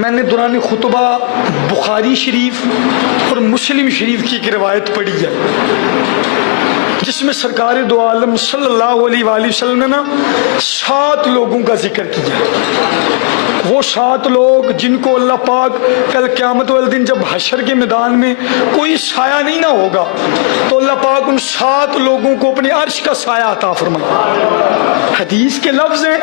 میں نے دوران خطبہ بخاری شریف اور مسلم شریف کی ایک روایت پڑھی ہے جس میں سرکار دو عالم صلی اللہ علیہ وآلہ وسلم نے نا 7 لوگوں کا ذکر کیا ہے۔ وہ 7 لوگ جن کو اللہ پاک کل قیامت والے دن جب حشر کے میدان میں کوئی سایہ نہیں نہ ہوگا تو اللہ پاک ان 7 لوگوں کو اپنے عرش کا سایہ عطا فرمائے۔ حدیث کے لفظ ہیں،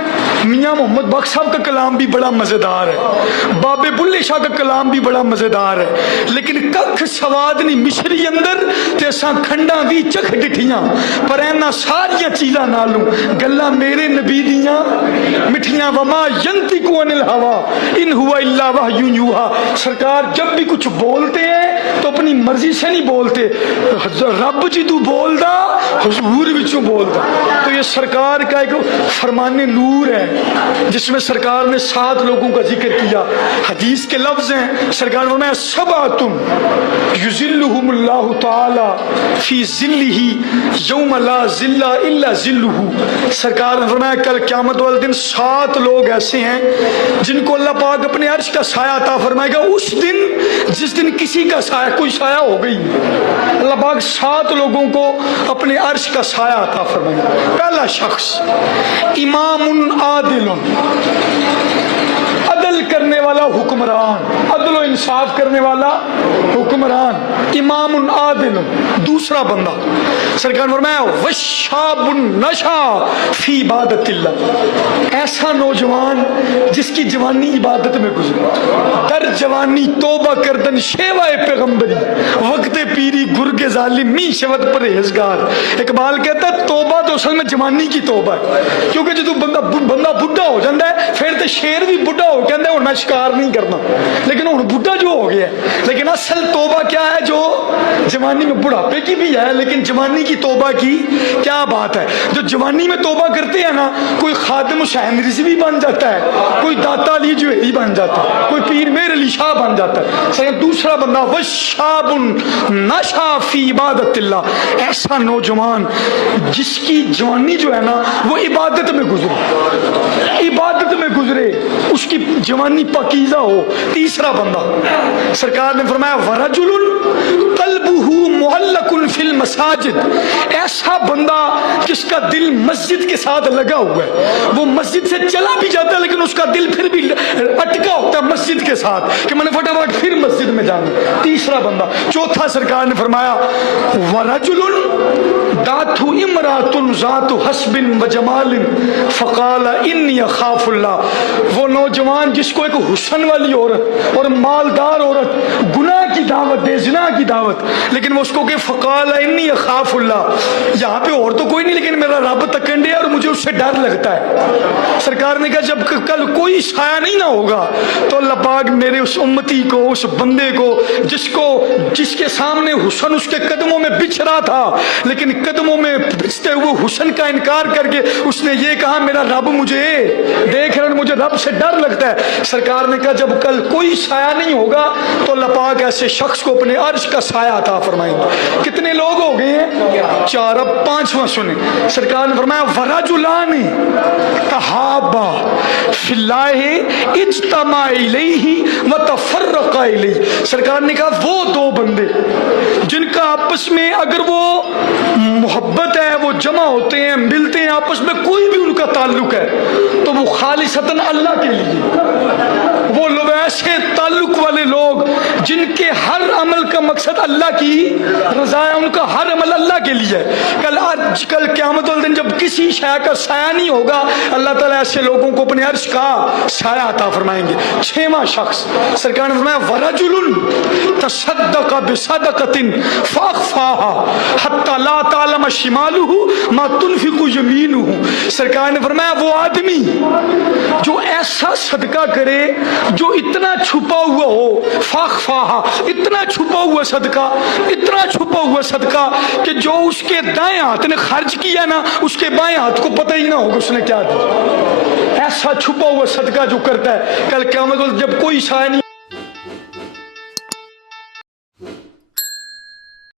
میاں محمد بخش صاحب کا کلام بھی بڑا مزیدار ہے، بابے بلے شاہ کا کلام بھی بڑا مزیدار ہے، لیکن ککھ سواد نہیں مشری اندر تے اساں کھنڈاں بھی چکھ ڈٹھیاں پر اینا ساریاں چیزاں نالوں گلاں میرے نبی دیاں مٹھیاں وما ینطق عن الہوا ان ہوا الا وحی یوحی۔ سرکار جب بھی کچھ بولتے ہیں تو اپنی مرضی سے نہیں بولتے، رب جی تو بولدا حضور وچوں بولدا۔ تو یہ سرکار کا ایک فرمان نور ہے جس میں سرکار نے 7 لوگوں کا ذکر کیا۔ حدیث کے لفظ ہیں، سرکار نے فرمایا سبعۃ یظلھم اللہ تعالی فی ظلہ یوم لا ظل الا ظلہ۔ سرکار نے فرمایا کل قیامت والے دن 7 لوگ ایسے ہیں جن کو اللہ پاک اپنے عرش کا سایہ عطا فرمائے گا اس دن جس دن کسی کا سایہ کوئی سایہ ہو گئی۔ اللہ پاک 7 لوگوں کو اپنے عرش کا سایہ عطا فرمائے گا۔ پہلا شخص امام عادل، عدل کرنے والا حکمران، عدل و انصاف کرنے والا حکمران، امام عادل۔ دوسرا بندہ سرکار نے فرمایا وشاب نشا فی عبادت اللہ، ایسا نوجوان جس کی جوانی عبادت میں گزرے، در جوانی توبہ کردن شیوائے پیغمبری، وقت پیری گرگ ظالمی شوت پرہیزگار۔ اقبال کہتا ہے توبہ تو اصل میں جوانی کی توبہ ہے، کیونکہ جدو بندہ بڈھا ہو جاتا ہے پھر تو شیر بھی بڈھا ہو کہتا ہے ہوں میں شکار نہیں کرنا، لیکن ہوں بڈھا جو ہو گیا ہے۔ لیکن اصل توبہ کیا ہے جو جوانی میں بڑھاپے کی بھی ہے لیکن جوانی کی توبہ کی کیا بات ہے۔ جو جوانی میں توبہ کرتے ہیں نا، کوئی خادم حسین رضوی بن جاتا ہے، کوئی داتا علی جوہری بن جاتا ہے، کوئی پیر میر علی شاہ بن جاتا ہے۔ دوسرا بندہ وشاب نشا فی عبادت اللہ، ایسا نوجوان جس کی جوانی جو ہے نا وہ عبادت میں گزرے، عبادت میں گزرے، اس کی جوانی پاکیزہ ہو۔ تیسرا بندہ سرکار نے فرمایا ورجل قلبہ معلق فی المساجد، ایسا بندہ جس کا دل مسجد کے ساتھ لگا ہوا ہے، وہ مسجد سے چلا بھی جاتا ہے لیکن اس کا دل پھر بھی اٹکا ہوتا ہے مسجد کے ساتھ کہ میں نے فٹافٹ پھر مسجد میں جانا۔ تیسرا بندہ۔ چوتھا سرکار نے فرمایا ورجل داتہ امرات ذات حسب و جمال فقال انی اخاف اللہ، وہ نوجوان جس کو ایک حسن والی عورت اور مالدار عورت گناہ کی دعوت دے، زنا کی دعوت، لیکن وہ اس کو کہ فقال انی اخاف اللہ، یہاں پہ اور تو کوئی نہیں لیکن میرا رب تکن دے اور مجھے اس سے ڈر لگتا ہے۔ سرکار نے کہا جب کل کوئی سایہ نہیں نہ ہوگا تو اللہ پاک میرے اس امتی کو، اس بندے کو جس کے سامنے حسن اس کے قدموں میں بچھ رہا تھا لیکن قدموں میں بچتے ہوئے حسن کا انکار کر کے اس نے یہ کہا میرا رب مجھے دیکھ رہا ہے، مجھے رب سے ڈر لگتا ہے۔ سرکار نے کہا جب کل کوئی سایہ نہیں ہوگا تو اللہ پاک ایسے شخص کو اپنے عرش کا سایہ عطا فرمائیں گے۔ کتنے لوگ ہو گئے ہیں؟ 4۔ اب 5واں سنیں، سرکار نے فرمایا ورجلان تحابا فی اللہ اجتمع الیہ وتفرقا الیہ۔ سرکار نے کہا وہ 2 بندے جن کا آپس میں اگر وہ محبت ہے، وہ جمع ہوتے ہیں، ملتے ہیں، آپس میں کوئی بھی ان کا تعلق ہے تو وہ خالصتاً اللہ کے لیے، وہ لوگ ایسے تعلق والے لوگ جن کے ہر عمل کا مقصد اللہ کی رضا ہے، ان کا ہر عمل اللہ کے لیے ہے۔ کل قیامت والے دن جب کسی شے کا سایہ نہیں ہوگا اللہ تعالیٰ ایسے لوگوں کو اپنے عرش کا سایہ عطا فرمائیں گے۔ 6واں شخص سرکار نے فرمایا ورجل تصدق بصدقۃ فاخفاها حتى لا تعلم شماله ما تنفق يمينه۔ سرکار نے فرمایا وہ آدمی جو ایسا صدقہ کرے جو اتنا چھپا ہوا ہو، فاخفاہا، اتنا چھپا ہوا صدقہ، اتنا چھپا ہوا صدقہ کہ جو اس کے دائیں ہاتھ نے خرچ کیا نا اس کے بائیں ہاتھ کو پتہ ہی نہ ہوگا اس نے کیا دیا۔ ایسا چھپا ہوا صدقہ جو کرتا ہے کل قیامت جب کوئی سایہ نہیں